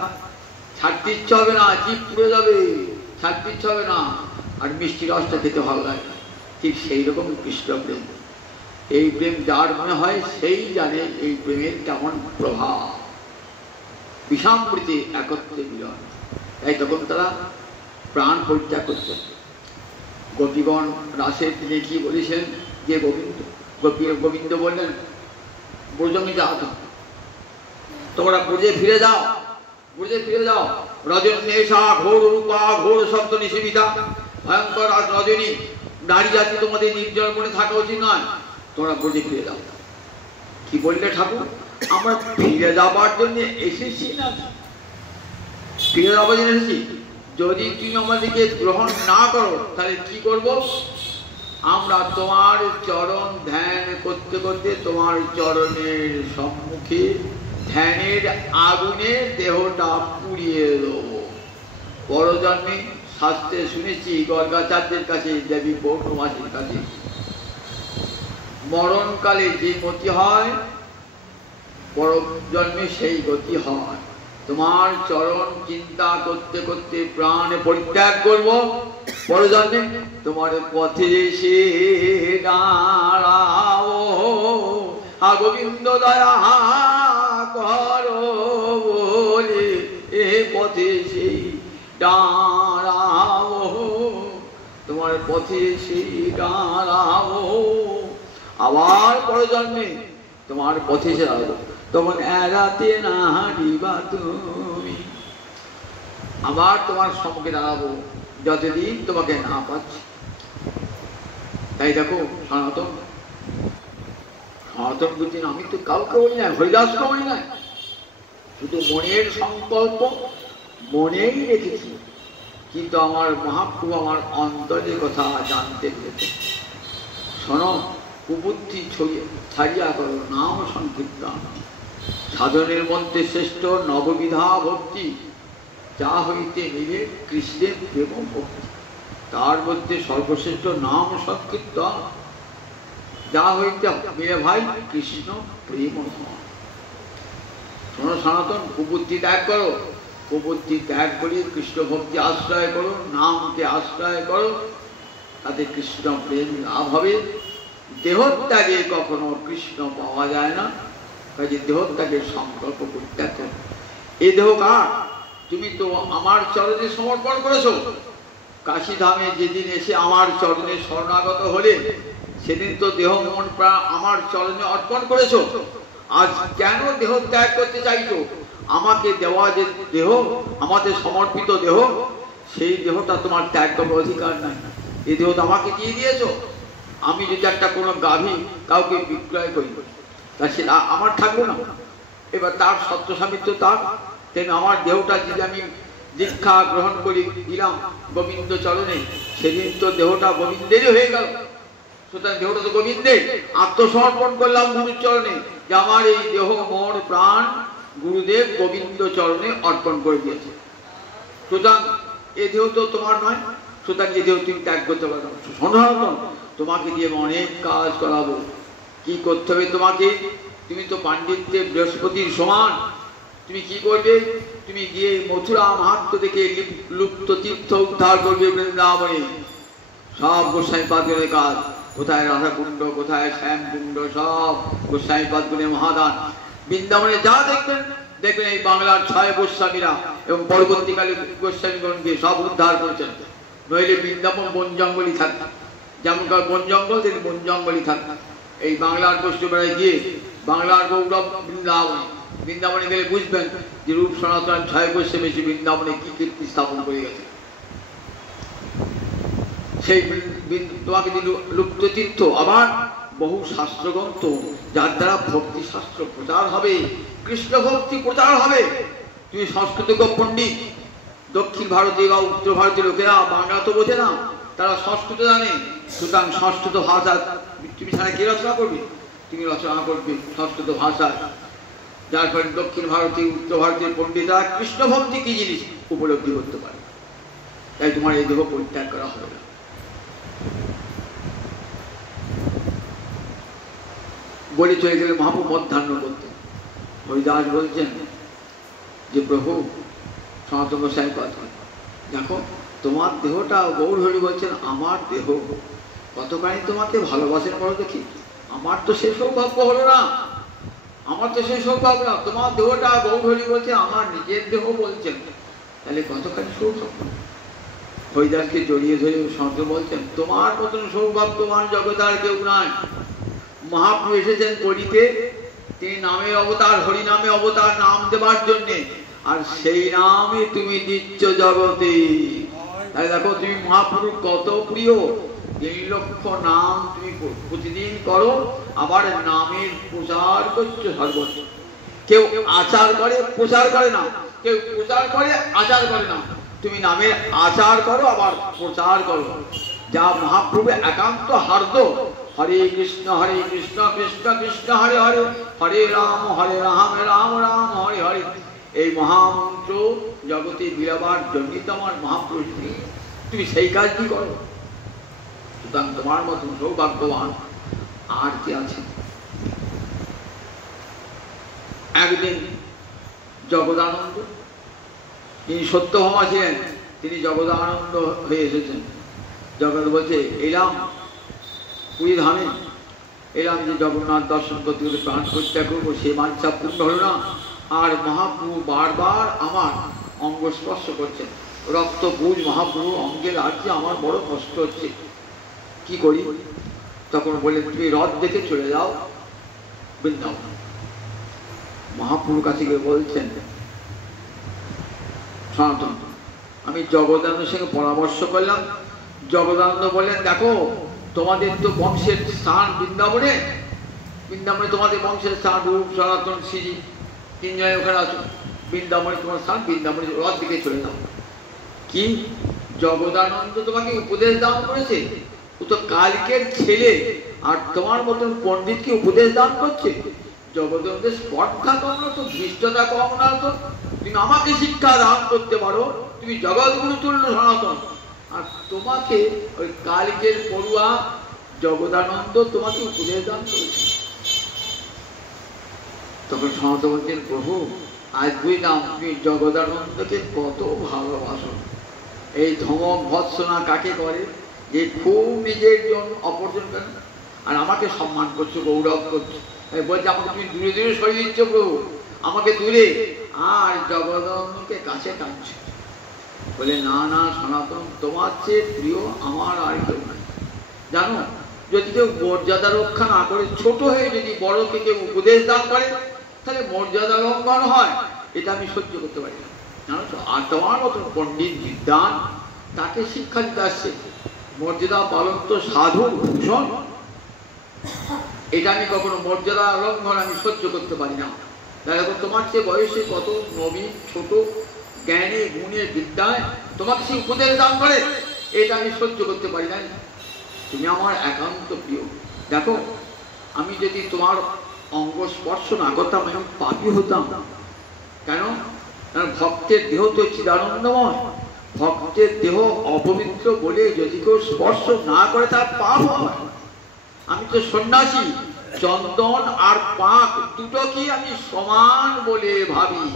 ছাড়তে ইচ্ছা হবে না, জিভ পুড়ে যাবে, ছাড়তে ইচ্ছা হবে না, আর মিষ্টি রসটা খেতে ভালো লাগে। ঠিক সেই রকম কৃষ্ণ প্রেম। এই প্রেম যার মনে হয় সেই জানে এই প্রেমের কেমন প্রভাব। বিষামৃতে একত্রে মিলন। তাই তখন তারা প্রাণ পরিত্যাগ করছে। গোপীগণ রাসের তিনি কি বলেছেন যে গোবিন্দ বললেন, ব্রজমিতে আতো, তোমরা ব্রজে ফিরে যাও, ব্রজে ফিরে যাও। রজন্যেষা ঘোর রূপা ঘোর শব্দ নিষেবিতা, ভয়ঙ্কর আর রজনী নারী জাতি তোমাদের নির্জল মনে থাকা উচিত নয়, তোমরা ব্রজে ফিরে যাও। কি বললে ঠাকুর? আমরা ফিরে যাবার জন্য এসেছি না, ফিরে যাবার জন্য এসেছি। যদি তুমি আমাদেরকে গ্রহণ না করো তাহলে কি করব? আমরা তোমার চরণ ধ্যান করতে করতে তোমার চরণের সম্মুখে ধ্যানের আগুনে দেহটা পুড়িয়ে দেবো। বড় জন্মে শাস্ত্রে শুনেছি, গর্গাচার্যের কাছে, দেবী পৌর্ণমাসীর কাছে, মরণকালে যে গতি হয় পর জন্মে সেই গতি হয়। তোমার চরণ চিন্তা করতে করতে প্রাণ পরিত্যাগ করব, পর জন্মে তোমার পথে এসে দাঁড়াও। গোবিন্দ দয়া করো বলে এ পথে সেই দাঁড়াও, তোমার পথে সেই দাঁড়াও। আবার পর জন্মে তোমার পথে এসে দাঁড়াবো, তখন এড়াতে না হারিবা তুমি। আবার তোমার সম্মুখে দাঁড়াবো যতদিন তোমাকে না পাচ্ছি। তাই দেখো সনাতন, সনাতন বুঝি আমি তো কাউকে বলি না, হরিদাসকে বলি না, শুধু মনের সংকল্প মনেই রেখেছি। কিন্তু আমার মহাপ্রভু আমার অন্তরের কথা জানতে পেরেছে। শোনো, কুবুদ্ধি ছাড়িয়া করো নাম সংকীর্তন। সাধনের মধ্যে শ্রেষ্ঠ নববিধা ভক্তি, যা হইতে মিলে কৃষ্ণের প্রেম ভক্তি। তার মধ্যে সর্বশ্রেষ্ঠ নাম সংকীর্তন, যা হইতে মিলে ভাই কৃষ্ণ প্রেম। শোনো সনাতন, কুবুদ্ধি ত্যাগ করো, কুবুদ্ধি ত্যাগ করি কৃষ্ণ ভক্তি আশ্রয় করো, নামকে আশ্রয় করো, তাতে কৃষ্ণ প্রেম লাভ হবে। দেহত্যাগে কখনো কৃষ্ণ পাওয়া যায় না, কাজে দেহত্যাগের সংকল্প পরিত্যাগ করো। এই দেহ কার? তুমি তো আমার চরণে সমর্পণ করেছো। কাশীধামে যেদিন এসে আমার চরণে শরণাগত হলে সেদিন তো দেহ মন প্রাণ আমার চরণে অর্পণ করেছো। আজ কেন দেহ ত্যাগ করতে চাইছো? আমাকে দেওয়া যে দেহ, আমাদের সমর্পিত দেহ, সেই দেহটা তোমার ত্যাগ করার অধিকার নাই। এই দেহ তো আমাকে দিয়ে দিয়েছো। আমি যদি একটা কোনো গাভী কাউকে বিক্রয় করি তা সেটা আমার থাকবে না। এবার তার সত্য স্বামিত্ব তার, তেমনি আমার দেহটা যদি আমি দীক্ষা গ্রহণ করি দিলাম গোবিন্দ চরণে, সেদিন তো দেহটা গোবিন্দেরই হয়ে গেল। সুতরাং দেহটা তো গোবিন্দের, আত্মসমর্পণ করলাম গুরুর চরণে, যে আমার এই দেহ মন প্রাণ গুরুদেব গোবিন্দ চরণে অর্পণ করে দিয়েছে। সুতরাং এ দেহ তো তোমার নয়, সুতরাং এ দেহ তুমি ত্যাগ করতে পারো। তোমাকে দিয়ে অনেক কাজ করাবো। কি করতে হবে তোমাকে? তুমি তো পাণ্ডিত্যে বৃহস্পতির সমান, তুমি কি করবে? তুমি গিয়ে মথুরা মাহাত্ম থেকে লুপ্ত তীর্থ উদ্ধার করবে বৃন্দাবনে। সব গোস্বামীপাদগুলোর কাজ, কোথায় রাধাকুণ্ড, কোথায় শ্যামকুণ্ড, সব গোস্বামীপাদগুলোর মহাদান। বৃন্দাবনে যা দেখবেন দেখবেন এই বাংলার 6 গোস্বামীরা এবং পরবর্তীকালে গোস্বামীগণকে সব উদ্ধার করেছেন। নইলে বৃন্দাবন বন জঙ্গলই থাকত, যেমনকার বন জঙ্গল তেমনি বন জঙ্গলই থাকত। এই বাংলার বৈষ্ণবেরায় গিয়ে বাংলার গৌরব বৃন্দাবনে, বৃন্দাবনে গেলে বুঝবেন যে রূপ সনাতন 6 গোস্বামী এসে বৃন্দাবনে কি কীর্তি স্থাপন করে গেছে। সেই তোমাকে দিল লুপ্ত তীর্থ, আবার বহু শাস্ত্রগ্রন্থ যার দ্বারা ভক্তি শাস্ত্র প্রচার হবে, কৃষ্ণ ভক্তি প্রচার হবে। তুমি সংস্কৃত পণ্ডিত, দক্ষিণ ভারতীয় বা উত্তর ভারতীয় লোকেরা বাংলা তো বোঝে না, তারা সংস্কৃত জানে। সুতরাং সংস্কৃত ভাষা তুমি ছাড়া কে রচনা করবে? তুমি রচনা করবে সংস্কৃত ভাষায়, যার ফলে দক্ষিণ ভারতীয় উত্তর ভারতীয় পণ্ডিতরা কৃষ্ণ ভক্তি কি জিনিস উপলব্ধি করতে পারে। তাই তোমার এই দেহ পরিত্যাগ করা হবে না। বলে চলে গেলে মহাপ্রভু মধ্যাহ্ন করতেন। হরিদাস বলছেন যে প্রভু সনাতন গোস্বামী পাদ, দেখো তোমার দেহটা, গৌর হরি বলছেন আমার দেহ কতখানি তোমাকে ভালোবাসেন বলো দেখি। আমার তো সেই সৌভাগ্য হলো না, আমার তো সেই সৌভাগ্য না। তোমার দেহটা গৌর হরি বলছে আমার নিজের দেহ বলছেন, তাহলে কতখানি সৌভাগ্য। হরিদাসকে জড়িয়ে ধরে সন্ত বলছেন তোমার মতন সৌভাগ্যবান জগৎ আর কেউ নাই। মহাপ্রভু এসেছেন কলিতে, তিনি নামের অবতার, হরি নামে অবতার, নাম দেবার জন্যে, আর সেই নামই তুমি দিচ্ছ জগতে। তাই দেখো তুমি মহাপ্রভুর কত প্রিয়, 3 লক্ষ নাম তুমি প্রতিদিন করো, আবার নামের প্রচার করছো সর্বত্র। কেউ আচার করে প্রচার করে না, কেউ প্রচার করে আচার করে না, তুমি নামের আচার করো আবার প্রচার করো। যা মহাপ্রভু একান্ত হার্দ, হরে কৃষ্ণ কৃষ্ণ কৃষ্ণ হরে হরে, হরে রাম রাম রাম হরে হরে, এই মহামন্ত্র জগতে বিরাবার জন্যই তো আমার মহাপ্রভু, তুমি সেই কাজটি করো। সুতরাং তোমার মতন সৌভাগ্যবান আর কি আছে? একদিন জগদানন্দ, তিনি সত্যভামা ছিলেন, তিনি জগদানন্দ হয়ে এসেছেন। জগৎ বলছে এলাম পুরী ধামে, এলাম যে জগন্নাথ দর্শন করতে গেলে প্রাণ পরিত্যাগ করবো, সে বাঞ্ছা পূর্ণ হল না। আর মহাপ্রভু বারবার আমার অঙ্গ স্পর্শ করছেন, রক্ত বুঝ মহাপ্রভু অঙ্গে লাগছে, আমার বড় কষ্ট হচ্ছে, কি করি? তখন বললেন তুমি রথ দেখে চলে যাও বৃন্দাবন। মহাপ্রভুর কাছে গিয়ে বলছেন সনাতন, আমি জগদানন্দের সঙ্গে পরামর্শ করলাম। জগদানন্দ বললেন দেখো তোমাদের তো বংশের স্থান বৃন্দাবনে, বৃন্দাবনে তোমাদের বংশের স্থান, রূপ সনাতন শ্রী 3 জনে ওখানে আছো, বৃন্দাবনে তোমার স্থান, বৃন্দাবনে রথ দিকে চলে যাও। কি জগদানন্দ তোমাকে উপদেশ দান করেছে? ও তো কালকের ছেলে, আর তোমার মতন পণ্ডিতকে উপদেশ দান করছে। জগদানন্দের স্পর্ধা কম না তো, ধৃষ্টতা কম না তো, তুমি আমাকে শিক্ষা দান করতে পারো, তুমি জগৎগুরু তুল্য সনাতন, আর তোমাকে ওই কালকের পড়ুয়া জগদানন্দ তোমাকে উপদেশ দান করেছে। তখন সনাতন বলছেন প্রভু আজ বুঝলাম তুমি জগদানন্দকে কত ভালোবাসো। এই ধমক ভৎসনা কাকে করে? যে খুব নিজের জন্য অপরজন কেন, আর আমাকে সম্মান করছো, গৌরব করছো। বলছে আমাকে তুমি দূরে দূরে সরিয়ে দিচ্ছ প্রভু, আমাকে দূরে, আর জগদানন্দকে কাছে টানছ। বলে না না সনাতন, তোমার চেয়ে প্রিয় আমার আর কেউ নাই। জানো যদি কেউ মর্যাদা রক্ষা না করে, ছোট হয়ে যদি বড়কে কেউ উপদেশ দান করে, তাহলে মর্যাদা লঙ্ঘন হয়, এটা আমি সহ্য করতে পারি না, জানো তো। আর তোমার মতন পণ্ডিত বিদ্বান তাকে শিক্ষা দিতে আসছে, মর্যাদা পালন তো সাধু ভূষণ, এটা আমি কখনো মর্যাদা লঙ্ঘন আমি সহ্য করতে পারি না। দেখো তোমার চেয়ে বয়সে কত নবীন, ছোট, জ্ঞানে গুণে বিদ্যায় তোমাকে সে উপদেশ দান করে, এটা আমি সহ্য করতে পারি না। তুমি আমার একান্ত প্রিয়। দেখো আমি যদি তোমার অঙ্গ স্পর্শ না করতাম আমি পাপী হতাম। কেন? কারণ ভক্তের দেহ তো চিদানন্দময়, ভক্তের দেহ অপবিত্র বলে যদি কেউ স্পর্শ না করে তার পাপ হয়। আমি তো সন্ন্যাসী, চন্দন আর পাক দুটো কি আমি সমান বলে ভাবি।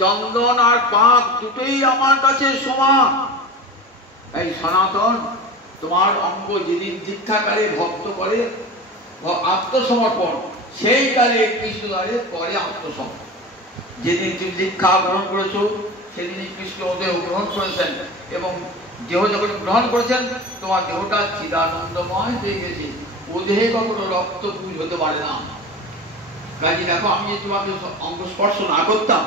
চন্দন আর পাক দুটোই আমার কাছে সমান। এই সনাতন, তোমার অঙ্গ যেদিন দীক্ষাকালে ভক্ত করে আত্মসমর্পণ, সেই কালে কৃষ্ণদ্বারে করে আত্মসমর্পণ। যেদিন তুমি দীক্ষা গ্রহণ করেছো সেদিনই কৃষ্ণ দেহ গ্রহণ করেছেন, এবং দেহ যখন গ্রহণ করেছেন তোমার দেহটা চিদানন্দময় হয়ে গেছে। ও দেহে কখনো রক্ত পুজ হতে পারে না। কাজে দেখো, আমি যদি তোমাকে অঙ্গ স্পর্শ না করতাম,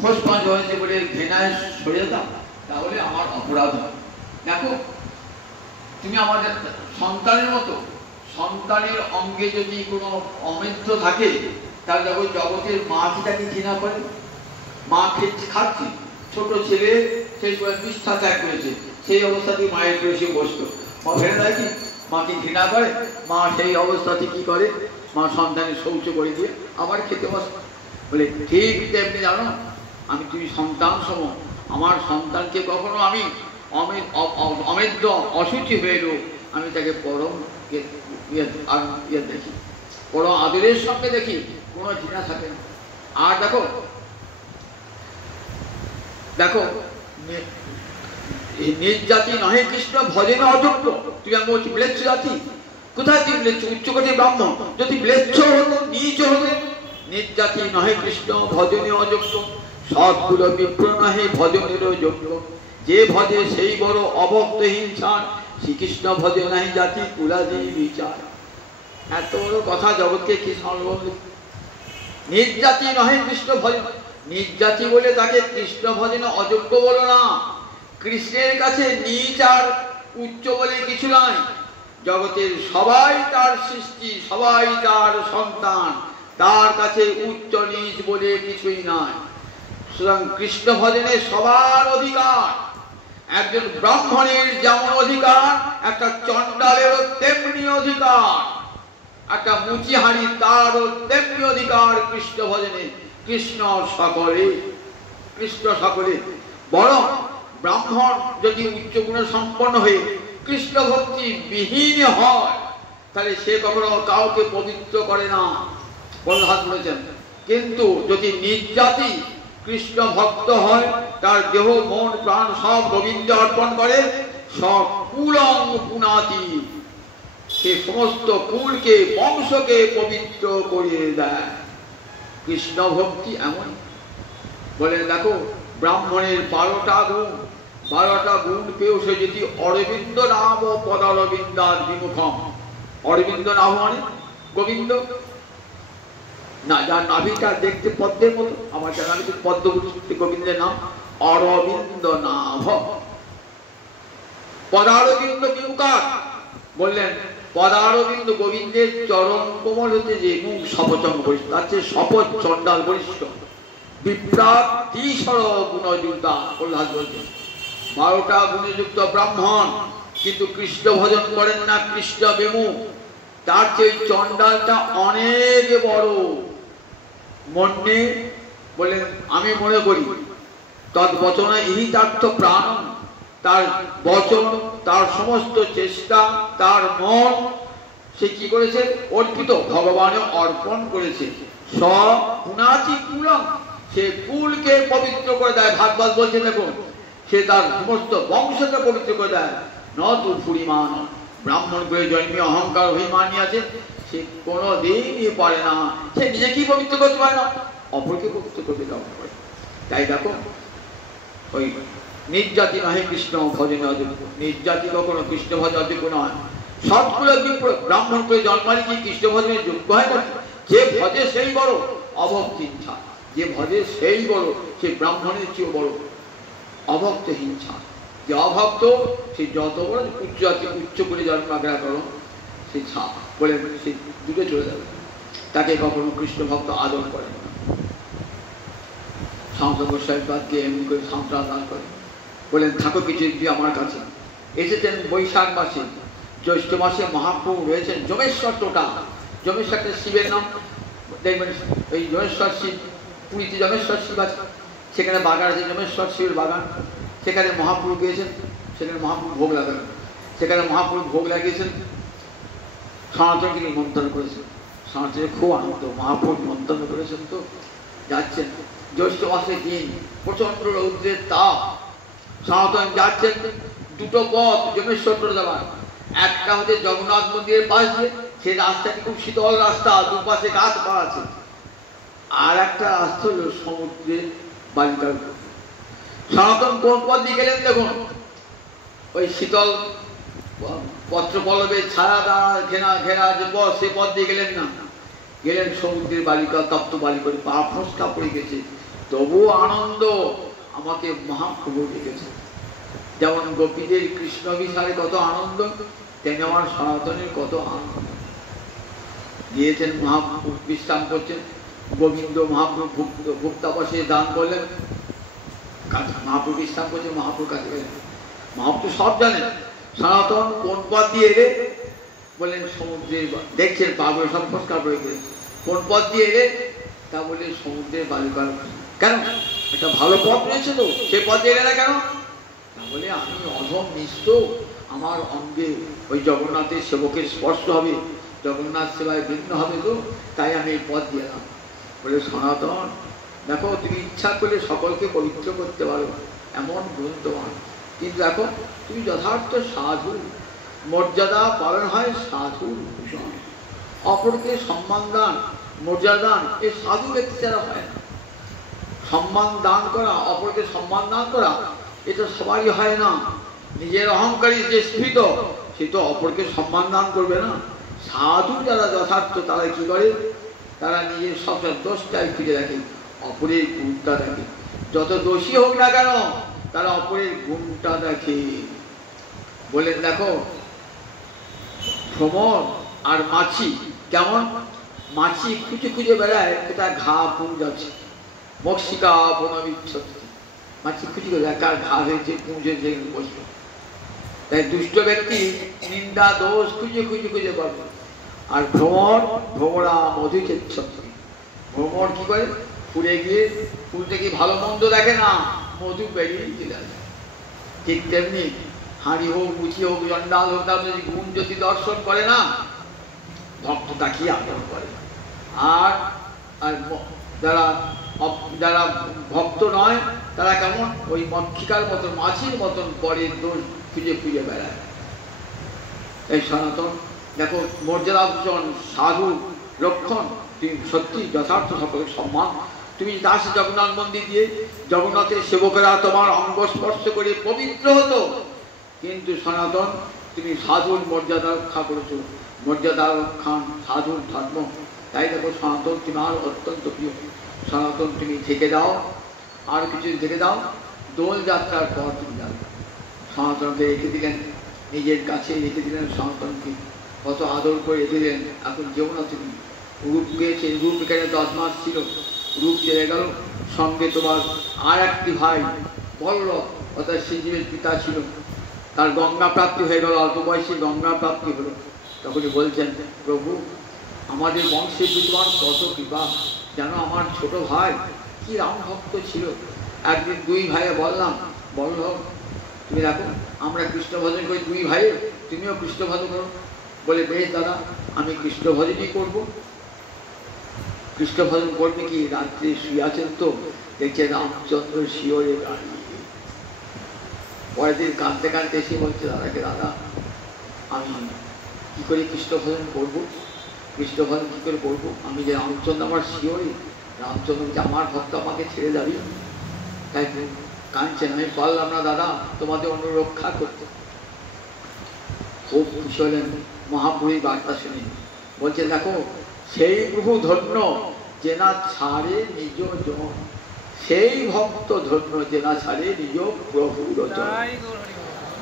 খোঁজ পাঁচ হয়েছে বলে ঘৃণায় সরে যেতাম, তাহলে আমার অপরাধ হয়। দেখো, তুমি আমাদের সন্তানের মতো, সন্তানের অঙ্গে যদি কোনো অমেধ্য থাকে, তাহলে দেখো জগতের মা কি তাকে ঘৃণা করে? মা খাচ্ছে, ছোট ছেলে সেই সময় মিষ্টা ত্যাগ করেছে, সেই অবস্থাতেই মায়ের বসে বসতো, মা ফেলে দেয় কি? মা কি ঘৃণা করে? মা সেই অবস্থাতে কি করে? মা সন্তানের শৌচ করে দিয়ে আবার খেতে বসে। বলে ঠিক তেমনি জানো, আমি তুমি সন্তান সম, আমার সন্তানকে কখনো আমি অমেধ্য অসুচি হয়ে এলো, আমি তাকে পরম দেখি, পরম আদরের সঙ্গে দেখি, কোনো ঘৃণা থাকে না। আর দেখো দেখো নিজ জাতি নহে কৃষ্ণ ভজনে অযোগ্য। তুই আমি বলছি ম্লেচ্ছ জাতি, কোথায় তুই ম্লেচ্ছ? উচ্চকোটি ব্রাহ্মণ যদি ম্লেচ্ছ হতো, নিজ হতে। নিজ জাতি নহে কৃষ্ণ ভজনে অযোগ্য, সৎকুল বিপ্র নহে ভজনের যোগ্য। যে ভজে সেই বড় অভক্ত হিংসা, শ্রীকৃষ্ণ ভজে নাহি জাতি কুলাদি বিচার। এত বড় কথা জগৎকে কি সর্বল। নিজ জাতি নহে কৃষ্ণ ভজন, নিজ জাতি বলে তাকে কৃষ্ণ ভজনে অযোগ্য বলো না। কৃষ্ণের কাছে নিজ আর উচ্চ বলে কিছু নয়। জগতের সবাই তার সৃষ্টি, সবাই তার সন্তান, তার কাছে উচ্চ নিজ বলে কিছুই নয়। সুতরাং কৃষ্ণ ভজনে সবার অধিকার। একজন ব্রাহ্মণের যেমন অধিকার, একটা চণ্ডালেরও তেমনি অধিকার, একটা মুচিহারি তারও তেমনি অধিকার কৃষ্ণ ভজনে। কৃষ্ণ সকলে, কৃষ্ণ সকলে। বরং ব্রাহ্মণ যদি উচ্চ গুণে সম্পন্ন হয়ে কৃষ্ণ ভক্তি বিহীন হয়, তাহলে সে কখনো কাউকে পবিত্র করে না, বলহাত বলেছেন। কিন্তু যদি নিজ জাতি কৃষ্ণ ভক্ত হয়, তার দেহ মন প্রাণ সব গোবিন্দ অর্পণ করে, সব কুলং পুনাতি, সে সমস্ত কুলকে বংশকে পবিত্র করিয়ে দেয়। কৃষ্ণ ভক্তি এমন। বলে দেখো, ব্রাহ্মণের 12টা গুণ, 12টা গুণ পেয়েও সে যদি অরবিন্দ নাম ও পদারবিন্দার বিমুখম। অরবিন্দ নাম মানে গোবিন্দ না, যার নাভিটা দেখতে পদ্মের মতো, আমার যার নাভিতে পদ্ম, গোবিন্দের নাম অরবিন্দ নাভ। পদারবিন্দ বিমুখার বললেন, পদারবিন্দ গোবিন্দের চরণ কোমল হতে যে মুখ সপচম বরিষ্ঠ, তার চেয়ে শপথ চণ্ডাল বরিষ্ঠ। বিপ্রাট দ্বিশর গুণযুক্তা প্রহ্লাদ বলছেন। 12টা গুণযুক্ত ব্রাহ্মণ কিন্তু কৃষ্ণ ভজন করেন না, কৃষ্ণ বিমুখ, তার চেয়ে চণ্ডালটা অনেক বড়। মনে বলেন, আমি মনে করি তদ্বচনে ইহিতার্থ প্রাণ, তার বচন, তার সমস্ত চেষ্টা, তার মন সে কি করেছে? অর্পিত ভগবানে অর্পণ করেছে। পুনাতি কুলম, সে কুলকে পবিত্র করে দেয়। ভাগবত বলছে দেখুন, সে তার সমস্ত বংশকে পবিত্র করে দেয়। নতু ফুরিমান, ব্রাহ্মণ করে জন্মে অহংকার অভিমান আছে, সে কোনোদিনই পারে না। সে নিজেকেই পবিত্র করতে পারে না, অপরকে পবিত্র করতে দেওয়া পারে। তাই দেখো, ওই নিজ জাতি নহে কৃষ্ণ ভজনে অযোগ্য, নিজ জাতি কখনো কৃষ্ণ ভজন অযোগ্য নয়। সৎকুল ব্রাহ্মণ করে জন্মালে কি কৃষ্ণ ভজনের যোগ্য হয় না? যে ভজে সেই বড়, অভক্ত হিংসা। যে ভজে সেই বড়, সে ব্রাহ্মণের চেয়েও বড়। অভক্ত হিংসা, যে অভক্ত সে যত বড় উচ্চ জাতি, উচ্চ করে জন্মাগ্রহ করো, সে ছাপ বলে সে দুটো চলে যাবে। তাকে কখনো কৃষ্ণ ভক্ত আদর করে না। সংসদ গোস্বামীকে এমনি করে সন্ত্রাস দান করে, বলেন থাকো কিছু দিয়ে আমার কাছে। এসেছেন বৈশাখ মাসে, জ্যৈষ্ঠ মাসে মহাপ্রভু রয়েছেন যমেশ্বর টোটা। যমেশ্বরটা শিবের নাম, দেখবেন ওই যমেশ্বর শিব, পুরীতে যমেশ্বর শিব আছে, সেখানে বাগান আছে, যমেশ্বর শিবের বাগান। সেখানে মহাপ্রভু গিয়েছেন, সেখানে মহাপ্রভু ভোগ লাগাবেন, সেখানে মহাপ্রভু ভোগ লাগিয়েছেন, সনাতনকে নিমন্ত্রণ করেছেন। সনাতনের খুব আনন্দ, মহাপ্রভু মন্তব্য করেছেন তো, যাচ্ছেন জ্যৈষ্ঠ মাসের দিন, প্রচন্ড রৌদ্রের তাপ, সনাতন যাচ্ছেন দুটো পথ যমেশ্বর যাবার, একটা হচ্ছে জগন্নাথ মন্দিরের পাশ দিয়ে, সেই রাস্তাটি খুব শীতল রাস্তা, দুপাশে গাছপালা আছে, আর একটা রাস্তা হলো সমুদ্রের বালিকার। সনাতন কোন পথ দিয়ে গেলেন দেখুন, ওই শীতল পত্র পল্লবের ছায়া দ্বারা ঘেরা ঘেরা যে পথ, সে পথ দিয়ে গেলেন না, গেলেন সমুদ্রের বালিকা, তপ্ত বালিকার, পা ফসকা পড়ে গেছে, তবুও আনন্দ। আমাকে মহাপ্রভু ডেকেছে, যেমন গোপীদের কৃষ্ণ বিহারে কত আনন্দ, তেমনি আমার সনাতনের কত আনন্দ। দিয়েছেন মহাপ্রভু, বিশ্রাম করছেন, গোবিন্দ মহাপ্রভু ভুক্তাবাসে দান করলেন, মহাপ্রভু বিশ্রাম করছেন, মহাপ্রভু কাছে গেলেন। মহাপ্রভু সব জানেন, সনাতন কোন পথ দিয়ে এলে, বললেন সমুদ্রের, দেখছেন পাগল সব ফসকা পড়ে গেছে, কোন পথ দিয়ে এলে, তা বলে সমুদ্রের বালিকার। কেন? একটা ভালো পথ রয়েছে তো, সে পথ দিয়ে এলে না কেন? তা বলে আমি অধম নিষ্ঠ, আমার অঙ্গে ওই জগন্নাথের সেবকের স্পর্শ হবে, জগন্নাথ সেবায় বিঘ্ন হবে তো, তাই আমি এই পথ দিয়ে এলাম। বলে সনাতন দেখো, তুমি ইচ্ছা করলে সকলকে পবিত্র করতে পারো, এমন গুণ তোমার, কিন্তু দেখো তুমি যথার্থ সাধু, মর্যাদা পালন হয় সাধুর ভূষণ, অপরকে সম্মান দান, মর্যাদা দান, এ সাধু ব্যক্তি ছাড়া হয় না। সম্মান দান করা, অপরকে সম্মান দান করা, এটা সবারই হয় না। নিজের অহংকারী যে স্ফীত, সে তো অপরকে সম্মান দান করবে না। সাধু যারা যথার্থ, তারা কি করে, তারা নিজের সব দোষটাই ফিরে রাখে, অপরের গুণটা দেখে, যত দোষী হোক না কেন তারা অপরের গুণটা দেখে। বলেন দেখো ভ্রমর আর মাছি কেমন, মাছি খুঁজে খুঁজে বেড়ায়, এটা ঘা পুঁজ আছে, মক্ষিকা বনবিচ্ছতি, মাছি খুঁজে খুঁজে কার ঘা হয়েছে, পুঁজ হয়েছে, বসল। তাই দুষ্ট ব্যক্তি নিন্দা দোষ খুঁজে খুঁজে খুঁজে পাবে। আর ভ্রমরা মধুচেচ্ছতি, ভ্রমর কি করে, ফুলে গিয়ে ফুল থেকে ভালো মন্দ দেখে না, মধু বেরিয়ে চলে আসে। ঠিক তেমনি হাঁড়ি হোক, মুচি হোক, জন্ডাল হোক, তার যদি গুণ যদি দর্শন করে না, ভক্ত তাকিয়ে আদর করে। আর আর যারা যারা ভক্ত নয়, তারা কেমন, ওই মক্ষিকার মতন, মাছির মতন পরের দোষ খুঁজে খুঁজে বেড়ায়। এই সনাতন দেখো মর্যাদা ভূষণ, সাধু লক্ষণ, তুমি সত্যি যথার্থ সকলের সম্মান। তুমি দাস জগন্নাথ মন্দির দিয়ে জগন্নাথের সেবকেরা তোমার অঙ্গ স্পর্শ করে পবিত্র হতো, কিন্তু সনাতন তুমি সাধুর মর্যাদা রক্ষা করেছো, মর্যাদা রক্ষা সাধুর ধর্ম। তাই দেখো সনাতন তোমার অত্যন্ত প্রিয়। সনাতন তুমি থেকে দাও, আর কিছু থেকে দাও, দোল যাত্রার পর তুমি যাও। সনাতনকে রেখে দিলেন, নিজের কাছে রেখে দিলেন, সনাতনকে কত আদর করে রেখে দিলেন। এখন যেও না তুমি, রূপ গিয়েছে, রূপ এখানে 10 মাস ছিল, রূপ চলে গেল, সঙ্গে তোমার আর একটি ভাই বল্লভ, অর্থাৎ শ্রীজীবের পিতা ছিল, তার গঙ্গা প্রাপ্তি হয়ে গেল, অল্প বয়সে গঙ্গা প্রাপ্তি হলো। তখনই বলছেন, প্রভু আমাদের বংশে বিদ্যমান কত কৃপা, যেন আমার ছোট ভাই কি রাম ভক্ত ছিল। একদিন 2 ভাইয়ে বললাম, বল্লভ তুমি দেখো আমরা কৃষ্ণ ভজন করি, 2 ভাই তুমিও কৃষ্ণ ভজন করো। বলে বেশ দাদা, আমি কৃষ্ণ ভজনই করবো। কৃষ্ণ ভজন করবে কি, রাত্রে শুয়ে আছেন তো দেখছে রামচন্দ্র শিওরে দাঁড়িয়ে। পরের দিন কাঁদতে কাঁদতে এসে বলছে দাদাকে, দাদা আমি কি করে কৃষ্ণ ভজন করবো, কৃষ্ণ ভজন কি করে করবো, আমি যে রামচন্দ্র আমার শিওরে, রামচন্দ্র যে আমার ভক্ত আমাকে ছেড়ে যাবি। তাই কাঁদছেন, আমি পারলাম না দাদা তোমাদের অনুরক্ষা করতে। খুব খুশি হলেন মহাপুরী বার্তা শুনে। বলছে দেখো সেই প্রভু ধন্য যে না ছাড়ে নিজ জন, সেই ভক্ত ধন্য যে না ছাড়ে নিজ প্রভুর জন।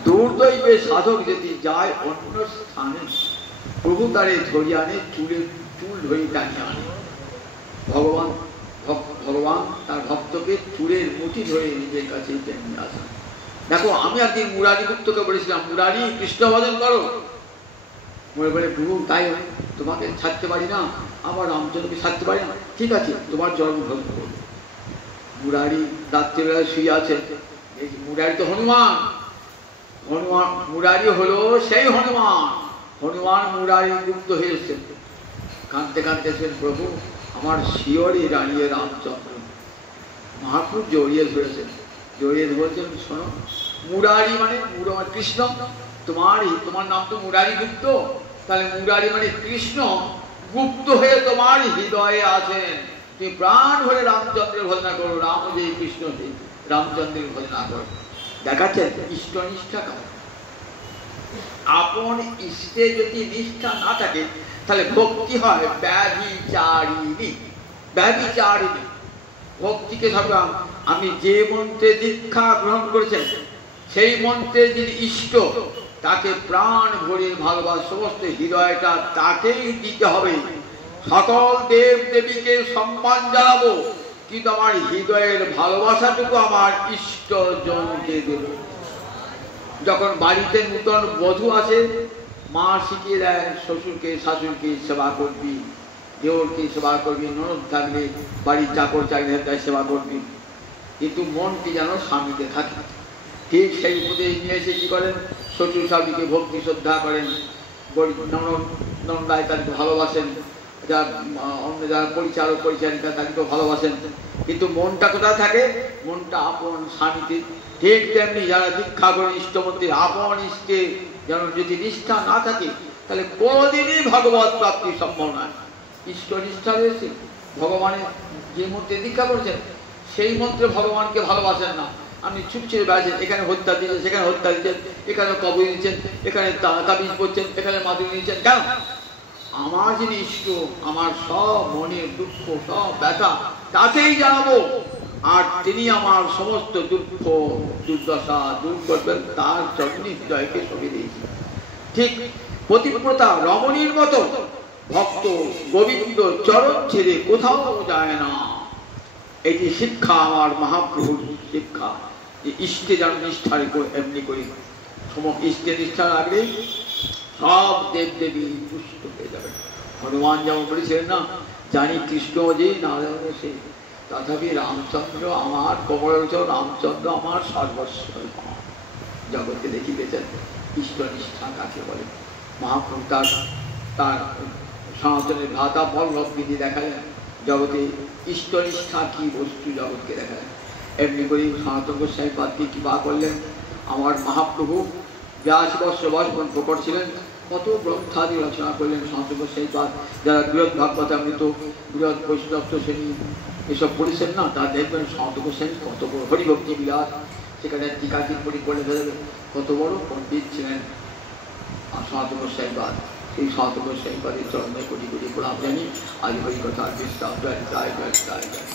দুর্দৈবে সাধক যদি যায় অন্য স্থানে, প্রভু তারে ধরিয়ে আনে, চুল ধরে টানিয়ে আনে। ভগবান তার ভক্তকে চুলের মুঠি ধরে নিজের কাছে টেনে আসেন। দেখো আমি একদিন মুরারি গুপ্তকে বলেছিলাম, মুরারি কৃষ্ণ ভজন করো। মনে বলে প্রভু তাই তোমাকে ছাড়তে পারি না, আমার রামচন্দ্রকে ছাড়তে পারি না, ঠিক আছে তোমার জন্ম ভজন করবো। মুরারি রাত্রিবেলায় শুয়ে আছে, মুরারি তো হনুমান, মুরারি হলো সেই হনুমান, হনুমান মুরারি গুপ্ত হয়ে এসছেন। কাঁদতে কাঁদতে সে প্রভু আমার শিয়রে দাঁড়িয়ে রামচন্দ্র। মহাপ্রভু জড়িয়ে ধরেছেন, জড়িয়ে বলছেন শোনো, মুরারি মানে কৃষ্ণ, তোমার নাম তো মুরারি গুপ্ত, তাহলে মুরারি মানে কৃষ্ণ গুপ্ত হয়ে তোমার হৃদয়ে আছেন। তুমি প্রাণ ভরে রামচন্দ্রের ভজনা করো, রাম যে কৃষ্ণ যে রামচন্দ্রের ভজনা করো। দেখাচ্ছে ইষ্টনিষ্ঠা কেমন। আপন ইষ্টে যদি নিষ্ঠা না থাকে তাহলে ভক্তি হয় ব্যভিচারিণী। ব্যভিচারিণী ভক্তিকে সব আমি যে মন্ত্রে দীক্ষা গ্রহণ করেছেন সেই মন্ত্রে যিনি ইষ্ট তাকে প্রাণ ভরে ভালোবাসা, সমস্ত হৃদয়টা তাকেই দিতে হবে। সকল দেব দেবীকে সম্মান জানাবো, কিন্তু আমার হৃদয়ের ভালোবাসাটুকু আমার ইষ্ট জনকে দেব। যখন বাড়িতে নূতন বধূ আসে, মা শিখিয়ে দেয় শ্বশুরকে শাশুড়িকে সেবা করবি, দেওরকে সেবা করবি, ননদ থাকলে বাড়ির চাকর চাকরি সেবা করবি, কিন্তু মনটি যেন স্বামীতে থাকে। ঠিক সেই উপদেশ নিয়ে এসে কি করেন, শ্বশুর শাশুড়িকে ভক্তি শ্রদ্ধা করেন, নন্দায় তাদেরকে ভালোবাসেন, অন্য যারা পরিচালক পরিচালিকা তাদেরকেও ভালোবাসেন, কিন্তু মনটা কোথায় থাকে? মনটা আপন স্বামীতে। ঠিক তেমনি যারা দীক্ষা করেন ইষ্টমন্ত্রীর আপন ইষ্টে যেন যদি নিষ্ঠা না থাকে তাহলে কোনোদিনই ভগবত প্রাপ্তি সম্ভব নয়। ইষ্ট নিষ্ঠা রয়েছে, ভগবানের যে মন্ত্রে দীক্ষা করেছেন সেই মন্ত্রে ভগবানকে ভালোবাসেন না, আপনি ছুটছিয়ে বেড়াচ্ছেন, এখানে হত্যা দিচ্ছেন, সেখানে হত্যা দিচ্ছেন, এখানে কবর দিচ্ছেন, এখানে তাবিজ পড়ছেন, এখানে মাদুরি নিচ্ছেন। কেন? আমার যিনি ইষ্ট, আমার সব মনের দুঃখ সব ব্যথা তাকেই জানাবো, আর তিনি আমার সমস্ত দুঃখ দুর্দশা দূর করবেন, তার জন্য হৃদয়কে সরিয়ে দিয়েছি। ঠিক পতিব্রতা রমণীর মতো ভক্ত গোবিন্দ চরণ ছেড়ে কোথাও যায় না। এটি শিক্ষা, আমার মহাপ্রভুর শিক্ষা, যে ইষ্টে যেন নিষ্ঠার এমনি করি। ইষ্টে নিষ্ঠা রাখলেই সব দেব দেবী তুষ্ট হয়ে যাবে। হনুমান যেমন বলেছিলেন না, জানি কৃষ্ণ যে নারায়ণ সে, তথাপি রামচন্দ্র আমার কমলোচন, রামচন্দ্র আমার সর্বস্ব। জগৎকে দেখি গেছেন ইষ্ট নিষ্ঠা কাকে বলে। মহাপ্রভু তার সনাতনের ভ্রাতা বল্লভ বিধি দেখালেন, জগতে ইষ্টনিষ্ঠা কি বস্তু জগৎকে দেখালেন। এমনি করে সনাতন গোস্বামী পাদকে কৃপা করলেন। আমার মহাপ্রভু 82 বৎসর বয়স প্রকট ছিলেন, কত গ্রন্থাদি রচনা করলেন সনাতন গোস্বামী পাদ। যারা বৃহৎ ভাগবতামৃত, বৃহৎ বৈষ্ণব শ্রেণী এসব পড়েছেন না, তা দেখবেন সনাতন গোস্বামী কত বড় হরিভক্তি বিলাস, সেখানে টিকা টিপ্পণী পড়ে ফেলবে কত বড় পণ্ডিত ছিলেন সনাতন গোস্বামী পাদ। সেই সনাতন গোস্বামী পাদের চরণে কোটি কোটি প্রণাম জানি। আজ হরি কথা বিস্তার জয় জয় জয় জয় জয়।